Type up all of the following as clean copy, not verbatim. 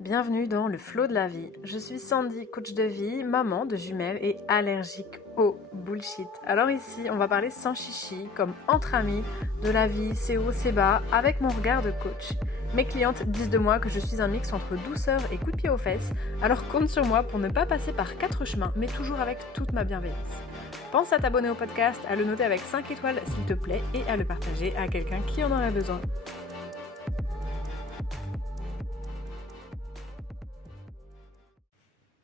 Bienvenue dans le flow de la vie. Je suis Sandy, coach de vie, maman de jumelles et allergique au bullshit. Alors ici, on va parler sans chichi, comme entre amis, de la vie, ses hauts, ses bas, avec mon regard de coach. Mes clientes disent de moi que je suis un mix entre douceur et coup de pied aux fesses, alors compte sur moi pour ne pas passer par 4 chemins, mais toujours avec toute ma bienveillance. Pense à t'abonner au podcast, à le noter avec 5 étoiles s'il te plaît et à le partager à quelqu'un qui en aurait besoin.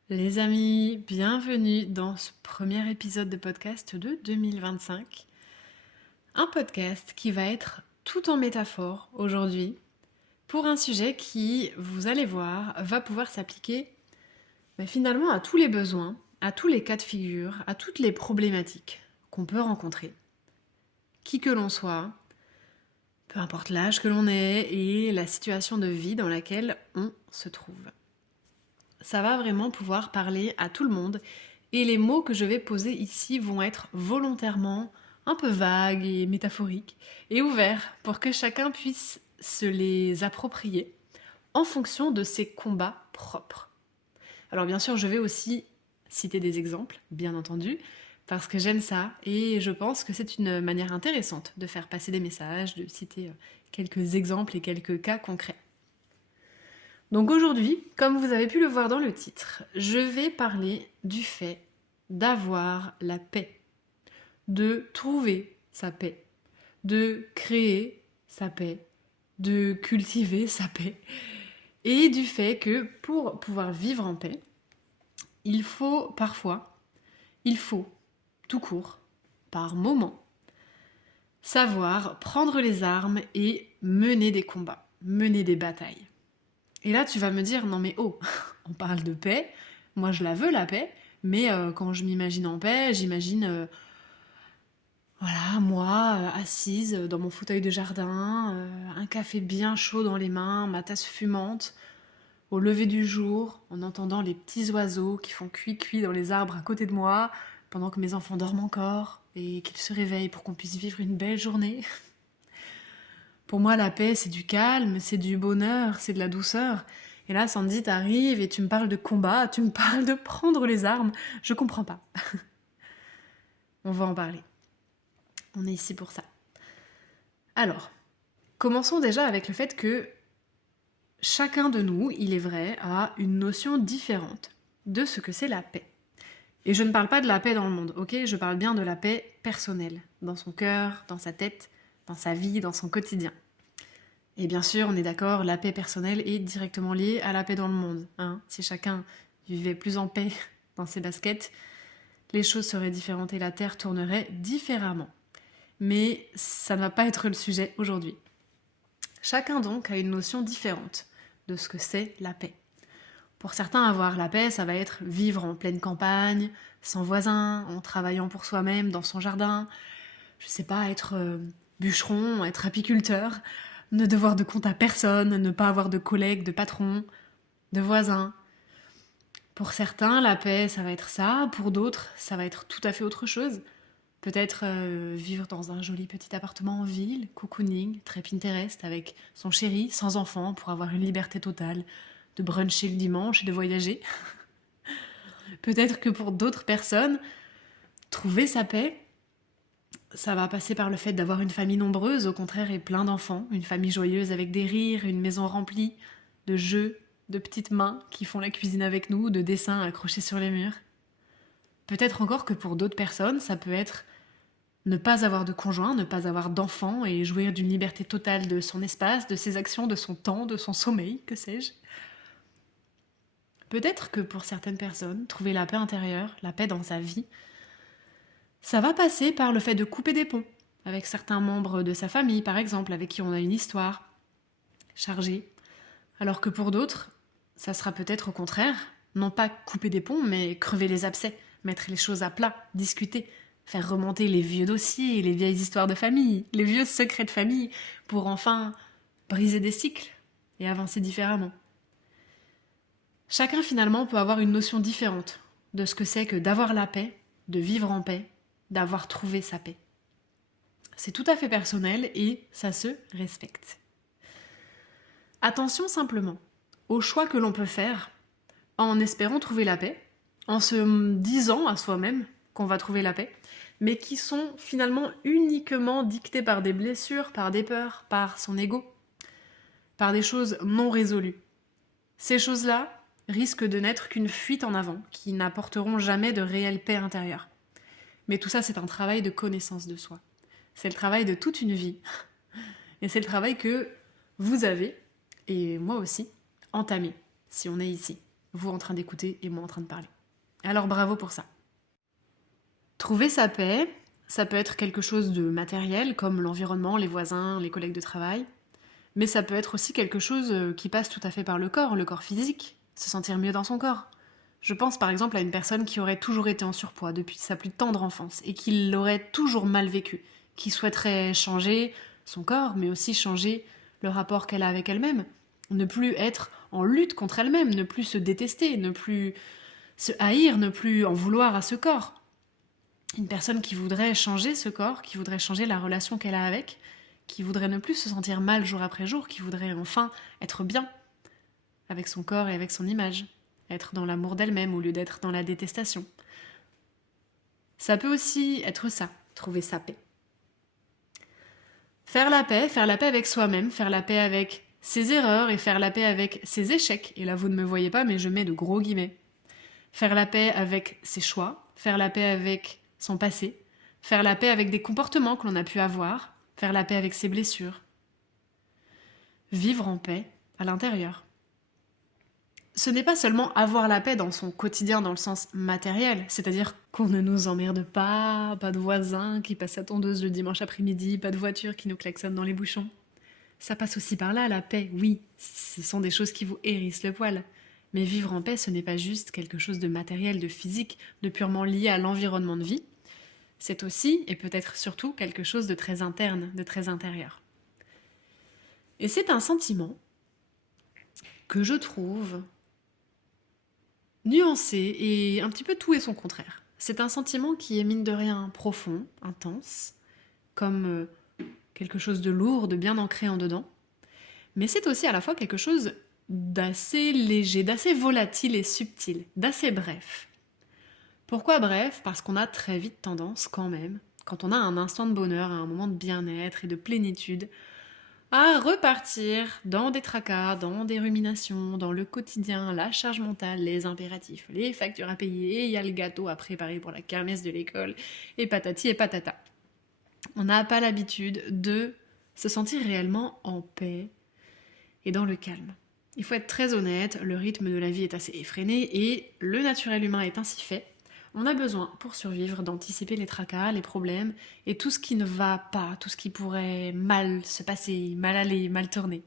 Les amis, bienvenue dans ce premier épisode de podcast de 2025. Un podcast qui va être tout en métaphore aujourd'hui pour un sujet qui, vous allez voir, va pouvoir s'appliquer finalement à tous les besoins, à tous les cas de figure, à toutes les problématiques qu'on peut rencontrer. Qui que l'on soit, peu importe l'âge que l'on ait et la situation de vie dans laquelle on se trouve. Ça va vraiment pouvoir parler à tout le monde et les mots que je vais poser ici vont être volontairement un peu vagues et métaphoriques et ouverts pour que chacun puisse se les approprier en fonction de ses combats propres. Alors bien sûr, je vais aussi citer des exemples, bien entendu, parce que j'aime ça et je pense que c'est une manière intéressante de faire passer des messages, de citer quelques exemples et quelques cas concrets. Donc aujourd'hui, comme vous avez pu le voir dans le titre, je vais parler du fait d'avoir la paix, de trouver sa paix, de créer sa paix, de cultiver sa paix, et du fait que pour pouvoir vivre en paix, il faut tout court, par moment, savoir prendre les armes et mener des combats, mener des batailles. Et là, tu vas me dire, non mais oh, on parle de paix, moi je la veux la paix, mais quand je m'imagine en paix, j'imagine, moi, assise dans mon fauteuil de jardin, un café bien chaud dans les mains, ma tasse fumante, au lever du jour, en entendant les petits oiseaux qui font cuit-cuit dans les arbres à côté de moi, pendant que mes enfants dorment encore, et qu'ils se réveillent pour qu'on puisse vivre une belle journée. Pour moi, la paix, c'est du calme, c'est du bonheur, c'est de la douceur. Et là, Sandy, t'arrives et tu me parles de combat, tu me parles de prendre les armes. Je comprends pas. On va en parler. On est ici pour ça. Alors, commençons déjà avec le fait que chacun de nous, il est vrai, a une notion différente de ce que c'est la paix. Et je ne parle pas de la paix dans le monde, ok ? Je parle bien de la paix personnelle, dans son cœur, dans sa tête, dans sa vie, dans son quotidien. Et bien sûr, on est d'accord, la paix personnelle est directement liée à la paix dans le monde. Si chacun vivait plus en paix dans ses baskets, les choses seraient différentes et la Terre tournerait différemment. Mais ça ne va pas être le sujet aujourd'hui. Chacun donc a une notion différente de ce que c'est la paix. Pour certains, avoir la paix, ça va être vivre en pleine campagne, sans voisins, en travaillant pour soi-même dans son jardin, je sais pas, être bûcheron, être apiculteur, ne devoir de compte à personne, ne pas avoir de collègues, de patrons, de voisins. Pour certains, la paix, ça va être ça. Pour d'autres, ça va être tout à fait autre chose. Peut-être vivre dans un joli petit appartement en ville, cocooning, très Pinterest, avec son chéri, sans enfant, pour avoir une liberté totale, de bruncher le dimanche et de voyager. Peut-être que pour d'autres personnes, trouver sa paix, ça va passer par le fait d'avoir une famille nombreuse, au contraire, et plein d'enfants, une famille joyeuse avec des rires, une maison remplie de jeux, de petites mains qui font la cuisine avec nous, de dessins accrochés sur les murs. Peut-être encore que pour d'autres personnes, ça peut être ne pas avoir de conjoint, ne pas avoir d'enfants et jouir d'une liberté totale de son espace, de ses actions, de son temps, de son sommeil, que sais-je. Peut-être que pour certaines personnes, trouver la paix intérieure, la paix dans sa vie, ça va passer par le fait de couper des ponts avec certains membres de sa famille, par exemple, avec qui on a une histoire chargée. Alors que pour d'autres, ça sera peut-être au contraire, non pas couper des ponts, mais crever les abcès, mettre les choses à plat, discuter, faire remonter les vieux dossiers, les vieilles histoires de famille, les vieux secrets de famille, pour enfin briser des cycles et avancer différemment. Chacun finalement peut avoir une notion différente de ce que c'est que d'avoir la paix, de vivre en paix, d'avoir trouvé sa paix. C'est tout à fait personnel et ça se respecte. Attention simplement, aux choix que l'on peut faire en espérant trouver la paix, en se disant à soi-même qu'on va trouver la paix, mais qui sont finalement uniquement dictés par des blessures, par des peurs, par son ego, par des choses non résolues. Ces choses-là risquent de n'être qu'une fuite en avant, qui n'apporteront jamais de réelle paix intérieure. Mais tout ça, c'est un travail de connaissance de soi. C'est le travail de toute une vie. Et c'est le travail que vous avez, et moi aussi, entamé, si on est ici. Vous en train d'écouter et moi en train de parler. Alors bravo pour ça. Trouver sa paix, ça peut être quelque chose de matériel, comme l'environnement, les voisins, les collègues de travail. Mais ça peut être aussi quelque chose qui passe tout à fait par le corps physique, se sentir mieux dans son corps. Je pense par exemple à une personne qui aurait toujours été en surpoids depuis sa plus tendre enfance et qui l'aurait toujours mal vécu, qui souhaiterait changer son corps, mais aussi changer le rapport qu'elle a avec elle-même, ne plus être en lutte contre elle-même, ne plus se détester, ne plus se haïr, ne plus en vouloir à ce corps. Une personne qui voudrait changer ce corps, qui voudrait changer la relation qu'elle a avec, qui voudrait ne plus se sentir mal jour après jour, qui voudrait enfin être bien avec son corps et avec son image, être dans l'amour d'elle-même au lieu d'être dans la détestation. Ça peut aussi être ça, trouver sa paix. Faire la paix avec soi-même, faire la paix avec ses erreurs et faire la paix avec ses échecs. Et là, vous ne me voyez pas, mais je mets de gros guillemets. Faire la paix avec ses choix, faire la paix avec son passé, faire la paix avec des comportements que l'on a pu avoir, faire la paix avec ses blessures. Vivre en paix à l'intérieur. Ce n'est pas seulement avoir la paix dans son quotidien dans le sens matériel, c'est-à-dire qu'on ne nous emmerde pas de voisins qui passent à tondeuse le dimanche après-midi, pas de voitures qui nous klaxonnent dans les bouchons. Ça passe aussi par là, la paix, oui, ce sont des choses qui vous hérissent le poil. Mais vivre en paix, ce n'est pas juste quelque chose de matériel, de physique, de purement lié à l'environnement de vie. C'est aussi, et peut-être surtout, quelque chose de très interne, de très intérieur. Et c'est un sentiment que je trouve nuancé et un petit peu tout et son contraire. C'est un sentiment qui est mine de rien profond, intense, comme quelque chose de lourd, de bien ancré en dedans. Mais c'est aussi à la fois quelque chose d'assez léger, d'assez volatile et subtil, d'assez bref. Pourquoi bref ? Parce qu'on a très vite tendance quand même, quand on a un instant de bonheur, un moment de bien-être et de plénitude, à repartir dans des tracas, dans des ruminations, dans le quotidien, la charge mentale, les impératifs, les factures à payer, et il y a le gâteau à préparer pour la kermesse de l'école, et patati et patata. On n'a pas l'habitude de se sentir réellement en paix et dans le calme. Il faut être très honnête, le rythme de la vie est assez effréné et le naturel humain est ainsi fait. On a besoin, pour survivre, d'anticiper les tracas, les problèmes et tout ce qui ne va pas, tout ce qui pourrait mal se passer, mal aller, mal tourner.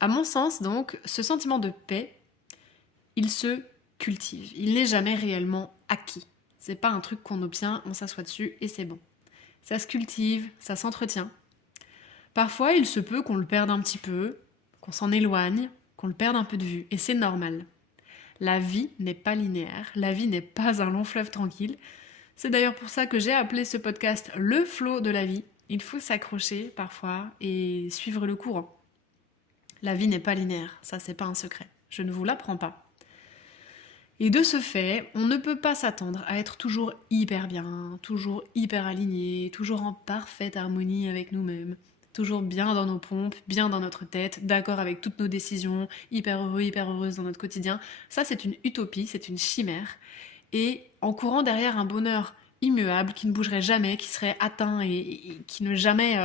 À mon sens, donc, ce sentiment de paix, il se cultive. Il n'est jamais réellement acquis. C'est pas un truc qu'on obtient, on s'assoit dessus et c'est bon. Ça se cultive, ça s'entretient. Parfois, il se peut qu'on le perde un petit peu, qu'on s'en éloigne, qu'on le perde un peu de vue, et c'est normal. La vie n'est pas linéaire, la vie n'est pas un long fleuve tranquille. C'est d'ailleurs pour ça que j'ai appelé ce podcast le flot de la vie. Il faut s'accrocher parfois et suivre le courant. La vie n'est pas linéaire, ça c'est pas un secret, je ne vous l'apprends pas. Et de ce fait, on ne peut pas s'attendre à être toujours hyper bien, toujours hyper aligné, toujours en parfaite harmonie avec nous-mêmes, toujours bien dans nos pompes, bien dans notre tête, d'accord avec toutes nos décisions, hyper heureux, hyper heureuse dans notre quotidien. Ça, c'est une utopie, c'est une chimère. Et en courant derrière un bonheur immuable, qui ne bougerait jamais, qui serait atteint et qui ne jamais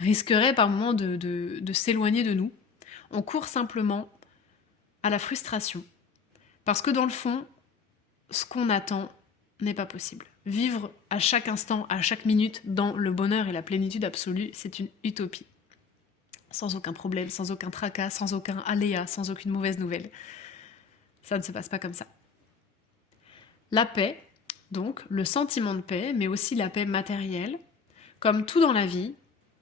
risquerait par moments de s'éloigner de nous, on court simplement à la frustration. Parce que dans le fond, ce qu'on attend n'est pas possible. Vivre à chaque instant, à chaque minute, dans le bonheur et la plénitude absolue, c'est une utopie. Sans aucun problème, sans aucun tracas, sans aucun aléa, sans aucune mauvaise nouvelle. Ça ne se passe pas comme ça. La paix, donc, le sentiment de paix, mais aussi la paix matérielle, comme tout dans la vie,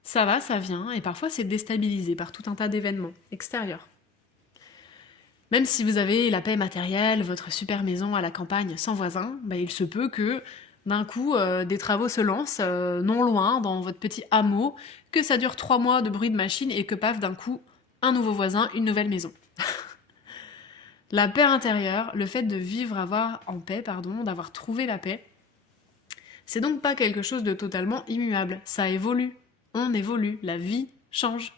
ça va, ça vient, et parfois c'est déstabilisé par tout un tas d'événements extérieurs. Même si vous avez la paix matérielle, votre super maison à la campagne sans voisins, il se peut que d'un coup des travaux se lancent non loin dans votre petit hameau, que ça dure 3 mois de bruit de machine et que paf d'un coup un nouveau voisin, une nouvelle maison. La paix intérieure, le fait de vivre en paix, d'avoir trouvé la paix, c'est donc pas quelque chose de totalement immuable. Ça évolue, on évolue, la vie change.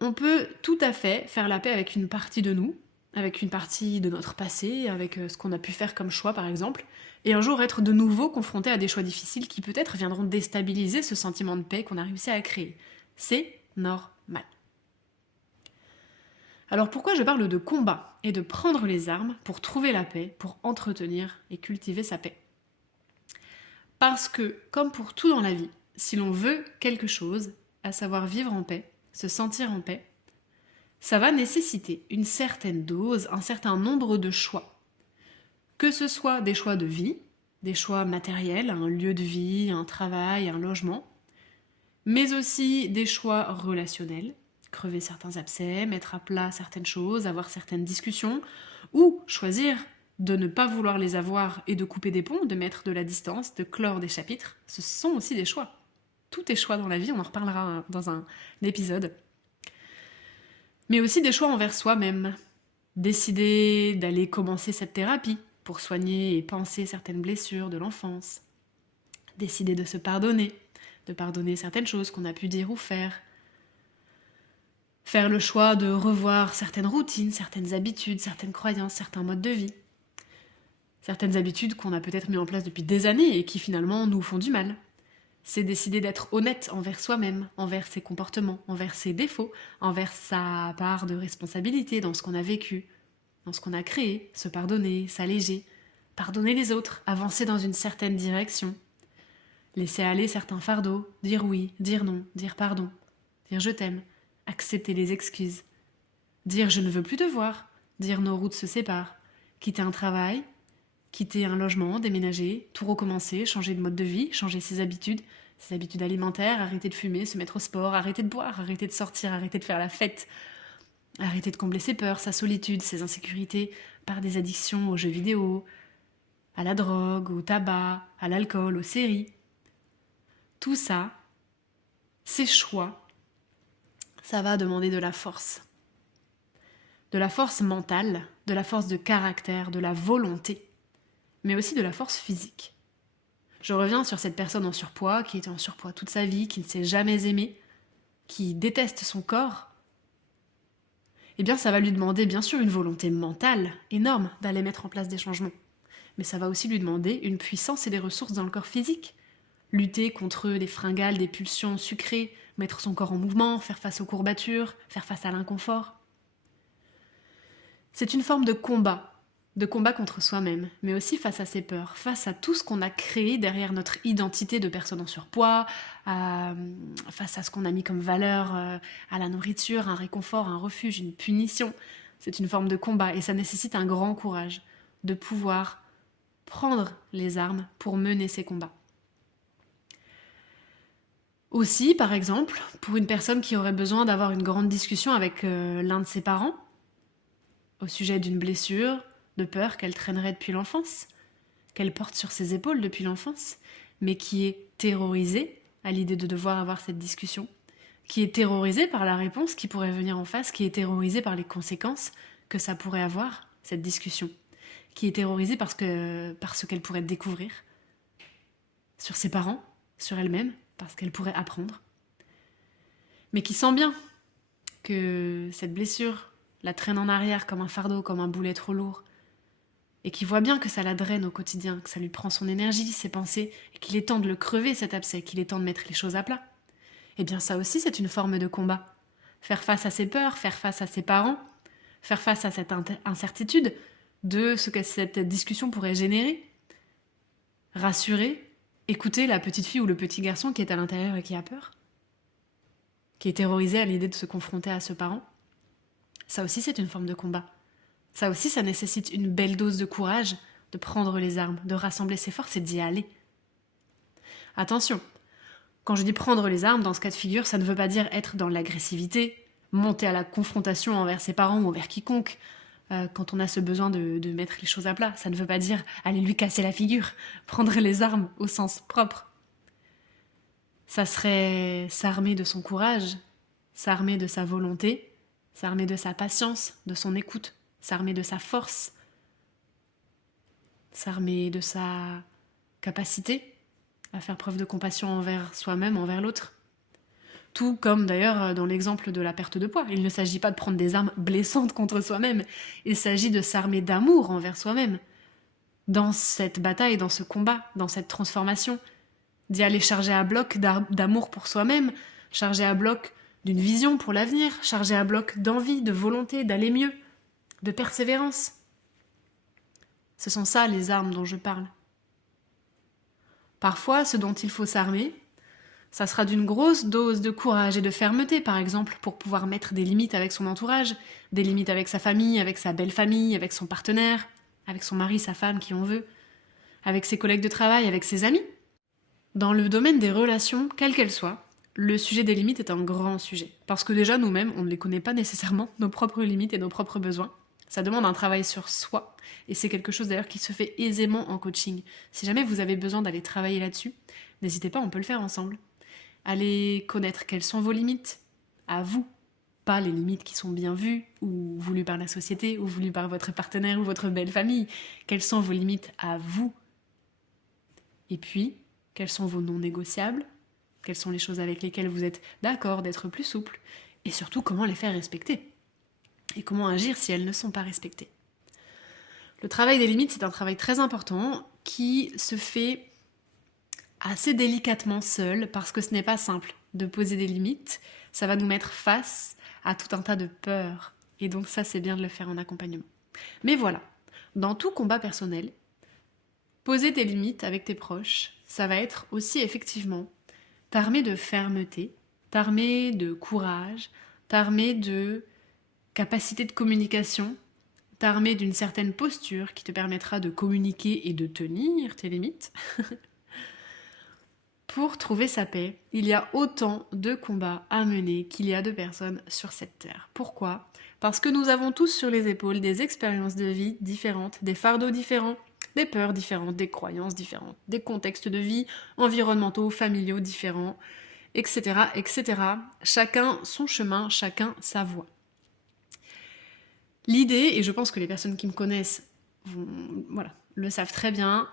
On peut tout à fait faire la paix avec une partie de nous, avec une partie de notre passé, avec ce qu'on a pu faire comme choix par exemple, et un jour être de nouveau confronté à des choix difficiles qui peut-être viendront déstabiliser ce sentiment de paix qu'on a réussi à créer. C'est normal. Alors pourquoi je parle de combat et de prendre les armes pour trouver la paix, pour entretenir et cultiver sa paix? Parce que, comme pour tout dans la vie, si l'on veut quelque chose, à savoir vivre en paix, se sentir en paix, ça va nécessiter une certaine dose, un certain nombre de choix. Que ce soit des choix de vie, des choix matériels, un lieu de vie, un travail, un logement, mais aussi des choix relationnels, crever certains abcès, mettre à plat certaines choses, avoir certaines discussions, ou choisir de ne pas vouloir les avoir et de couper des ponts, de mettre de la distance, de clore des chapitres. Ce sont aussi des choix. Tout est choix dans la vie, on en reparlera dans un épisode. Mais aussi des choix envers soi-même. Décider d'aller commencer cette thérapie pour soigner et penser certaines blessures de l'enfance. Décider de se pardonner, de pardonner certaines choses qu'on a pu dire ou faire. Faire le choix de revoir certaines routines, certaines habitudes, certaines croyances, certains modes de vie. Certaines habitudes qu'on a peut-être mis en place depuis des années et qui finalement nous font du mal. C'est décider d'être honnête envers soi-même, envers ses comportements, envers ses défauts, envers sa part de responsabilité dans ce qu'on a vécu, dans ce qu'on a créé, se pardonner, s'alléger, pardonner les autres, avancer dans une certaine direction, laisser aller certains fardeaux, dire oui, dire non, dire pardon, dire je t'aime, accepter les excuses, dire je ne veux plus te voir, dire nos routes se séparent, quitter un travail, quitter un logement, déménager, tout recommencer, changer de mode de vie, changer ses habitudes alimentaires, arrêter de fumer, se mettre au sport, arrêter de boire, arrêter de sortir, arrêter de faire la fête, arrêter de combler ses peurs, sa solitude, ses insécurités par des addictions aux jeux vidéo, à la drogue, au tabac, à l'alcool, aux séries. Tout ça, ces choix, ça va demander de la force. De la force mentale, de la force de caractère, de la volonté, mais aussi de la force physique. Je reviens sur cette personne en surpoids, qui était en surpoids toute sa vie, qui ne s'est jamais aimée, qui déteste son corps. Eh bien, ça va lui demander bien sûr une volonté mentale énorme d'aller mettre en place des changements. Mais ça va aussi lui demander une puissance et des ressources dans le corps physique. Lutter contre les fringales, des pulsions sucrées, mettre son corps en mouvement, faire face aux courbatures, faire face à l'inconfort. C'est une forme de combat contre soi-même, mais aussi face à ses peurs, face à tout ce qu'on a créé derrière notre identité de personne en surpoids, face à ce qu'on a mis comme valeur à la nourriture, un réconfort, un refuge, une punition. C'est une forme de combat et ça nécessite un grand courage de pouvoir prendre les armes pour mener ces combats. Aussi, par exemple, pour une personne qui aurait besoin d'avoir une grande discussion avec l'un de ses parents au sujet d'une blessure, de peur qu'elle traînerait depuis l'enfance, qu'elle porte sur ses épaules depuis l'enfance, mais qui est terrorisée à l'idée de devoir avoir cette discussion, qui est terrorisée par la réponse qui pourrait venir en face, qui est terrorisée par les conséquences que ça pourrait avoir, cette discussion, qui est terrorisée par ce qu'elle pourrait découvrir sur ses parents, sur elle-même, parce qu'elle pourrait apprendre, mais qui sent bien que cette blessure la traîne en arrière comme un fardeau, comme un boulet trop lourd, et qui voit bien que ça la draine au quotidien, que ça lui prend son énergie, ses pensées, et qu'il est temps de le crever cet abcès, qu'il est temps de mettre les choses à plat. Eh bien ça aussi c'est une forme de combat. Faire face à ses peurs, faire face à ses parents, faire face à cette incertitude de ce que cette discussion pourrait générer. Rassurer, écouter la petite fille ou le petit garçon qui est à l'intérieur et qui a peur, qui est terrorisé à l'idée de se confronter à ce parent. Ça aussi c'est une forme de combat. Ça aussi, ça nécessite une belle dose de courage, de prendre les armes, de rassembler ses forces et d'y aller. Attention, quand je dis prendre les armes, dans ce cas de figure, ça ne veut pas dire être dans l'agressivité, monter à la confrontation envers ses parents ou envers quiconque, quand on a ce besoin de mettre les choses à plat. Ça ne veut pas dire aller lui casser la figure, prendre les armes au sens propre. Ça serait s'armer de son courage, s'armer de sa volonté, s'armer de sa patience, de son écoute, s'armer de sa force, s'armer de sa capacité à faire preuve de compassion envers soi-même, envers l'autre. Tout comme d'ailleurs dans l'exemple de la perte de poids. Il ne s'agit pas de prendre des armes blessantes contre soi-même, il s'agit de s'armer d'amour envers soi-même. Dans cette bataille, dans ce combat, dans cette transformation, d'y aller chargé à bloc d'amour pour soi-même, chargé à bloc d'une vision pour l'avenir, chargé à bloc d'envie, de volonté, d'aller mieux, de persévérance. Ce sont ça les armes dont je parle. Parfois, ce dont il faut s'armer, ça sera d'une grosse dose de courage et de fermeté, par exemple, pour pouvoir mettre des limites avec son entourage, des limites avec sa famille, avec sa belle famille, avec son partenaire, avec son mari, sa femme, qui on veut, avec ses collègues de travail, avec ses amis. Dans le domaine des relations, quelles qu'elles soient, le sujet des limites est un grand sujet. Parce que déjà, nous-mêmes, on ne les connaît pas nécessairement, nos propres limites et nos propres besoins. Ça demande un travail sur soi, et c'est quelque chose d'ailleurs qui se fait aisément en coaching. Si jamais vous avez besoin d'aller travailler là-dessus, n'hésitez pas, on peut le faire ensemble. Allez connaître quelles sont vos limites, à vous, pas les limites qui sont bien vues, ou voulues par la société, ou voulues par votre partenaire ou votre belle famille. Quelles sont vos limites à vous? Et puis, quels sont vos non négociables? Quelles sont les choses avec lesquelles vous êtes d'accord d'être plus souple? Et surtout, comment les faire respecter? Et comment agir si elles ne sont pas respectées? Le travail des limites, c'est un travail très important qui se fait assez délicatement seul, parce que ce n'est pas simple de poser des limites. Ça va nous mettre face à tout un tas de peurs. Et donc ça, c'est bien de le faire en accompagnement. Mais voilà, dans tout combat personnel, poser tes limites avec tes proches, ça va être aussi effectivement t'armer de fermeté, t'armer de courage, t'armer de capacité de communication, t'armer d'une certaine posture qui te permettra de communiquer et de tenir tes limites. Pour trouver sa paix, il y a autant de combats à mener qu'il y a de personnes sur cette terre. Pourquoi ? Parce que nous avons tous sur les épaules des expériences de vie différentes, des fardeaux différents, des peurs différentes, des croyances différentes, des contextes de vie environnementaux, familiaux différents, etc., etc. Chacun son chemin, chacun sa voie. L'idée, et je pense que les personnes qui me connaissent le savent très bien,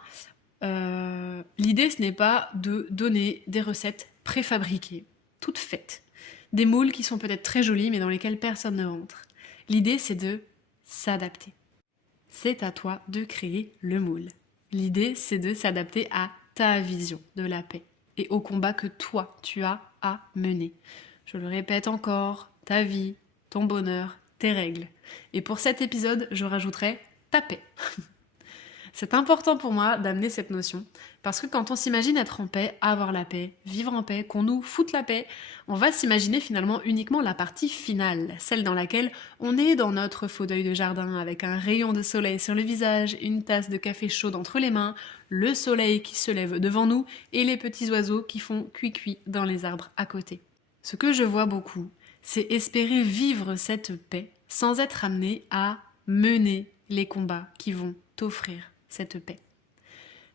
l'idée ce n'est pas de donner des recettes préfabriquées, toutes faites, des moules qui sont peut-être très jolis mais dans lesquels personne ne rentre. L'idée c'est de s'adapter. C'est à toi de créer le moule. L'idée c'est de s'adapter à ta vision de la paix et au combat que toi tu as à mener. Je le répète encore, ta vie, ton bonheur, tes règles. Et pour cet épisode, je rajouterai ta paix. C'est important pour moi d'amener cette notion, parce que quand on s'imagine être en paix, avoir la paix, vivre en paix, qu'on nous foute la paix, on va s'imaginer finalement uniquement la partie finale, celle dans laquelle on est dans notre fauteuil de jardin avec un rayon de soleil sur le visage, une tasse de café chaud entre les mains, le soleil qui se lève devant nous et les petits oiseaux qui font cuit-cuit dans les arbres à côté. Ce que je vois beaucoup, c'est espérer vivre cette paix sans être amené à mener les combats qui vont t'offrir cette paix.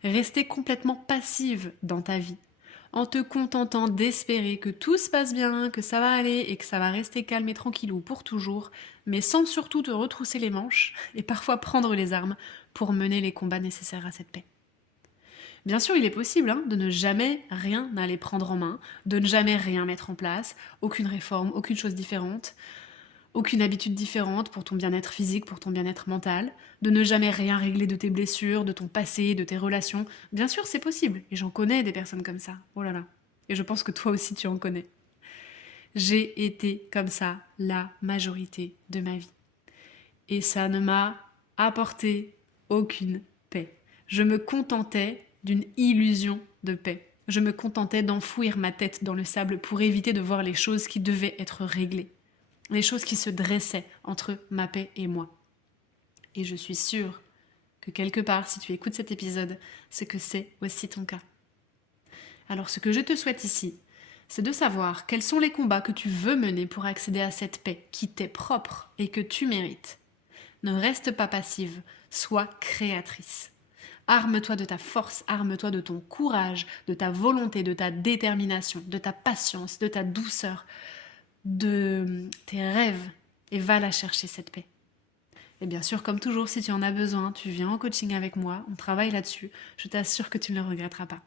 Rester complètement passive dans ta vie, en te contentant d'espérer que tout se passe bien, que ça va aller et que ça va rester calme et tranquillou pour toujours, mais sans surtout te retrousser les manches et parfois prendre les armes pour mener les combats nécessaires à cette paix. Bien sûr, il est possible de ne jamais rien aller prendre en main, de ne jamais rien mettre en place, aucune réforme, aucune chose différente, aucune habitude différente pour ton bien-être physique, pour ton bien-être mental, de ne jamais rien régler de tes blessures, de ton passé, de tes relations. Bien sûr, c'est possible, et j'en connais des personnes comme ça. Oh là là. Et je pense que toi aussi tu en connais. J'ai été comme ça la majorité de ma vie. Et ça ne m'a apporté aucune paix. Je me contentais d'une illusion de paix. Je me contentais d'enfouir ma tête dans le sable pour éviter de voir les choses qui devaient être réglées. Les choses qui se dressaient entre ma paix et moi. Et je suis sûre que quelque part, si tu écoutes cet épisode, c'est que c'est aussi ton cas. Alors ce que je te souhaite ici, c'est de savoir quels sont les combats que tu veux mener pour accéder à cette paix qui t'est propre et que tu mérites. Ne reste pas passive, sois créatrice. Arme-toi de ta force, arme-toi de ton courage, de ta volonté, de ta détermination, de ta patience, de ta douceur, de tes rêves et va la chercher cette paix. Et bien sûr, comme toujours, si tu en as besoin, tu viens en coaching avec moi, on travaille là-dessus, je t'assure que tu ne le regretteras pas.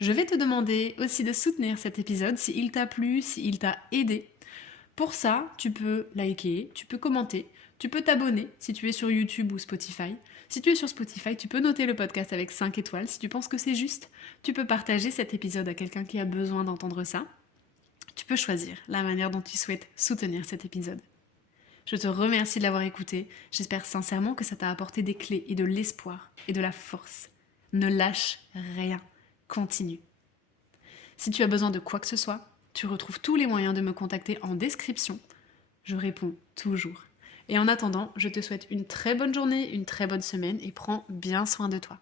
Je vais te demander aussi de soutenir cet épisode s'il t'a plu, s'il t'a aidé. Pour ça, tu peux liker, tu peux commenter, tu peux t'abonner si tu es sur YouTube ou Spotify. Si tu es sur Spotify, tu peux noter le podcast avec 5 étoiles si tu penses que c'est juste. Tu peux partager cet épisode à quelqu'un qui a besoin d'entendre ça. Tu peux choisir la manière dont tu souhaites soutenir cet épisode. Je te remercie de l'avoir écouté. J'espère sincèrement que ça t'a apporté des clés et de l'espoir et de la force. Ne lâche rien. Continue. Si tu as besoin de quoi que ce soit, tu retrouves tous les moyens de me contacter en description. Je réponds toujours. Et en attendant, je te souhaite une très bonne journée, une très bonne semaine et prends bien soin de toi.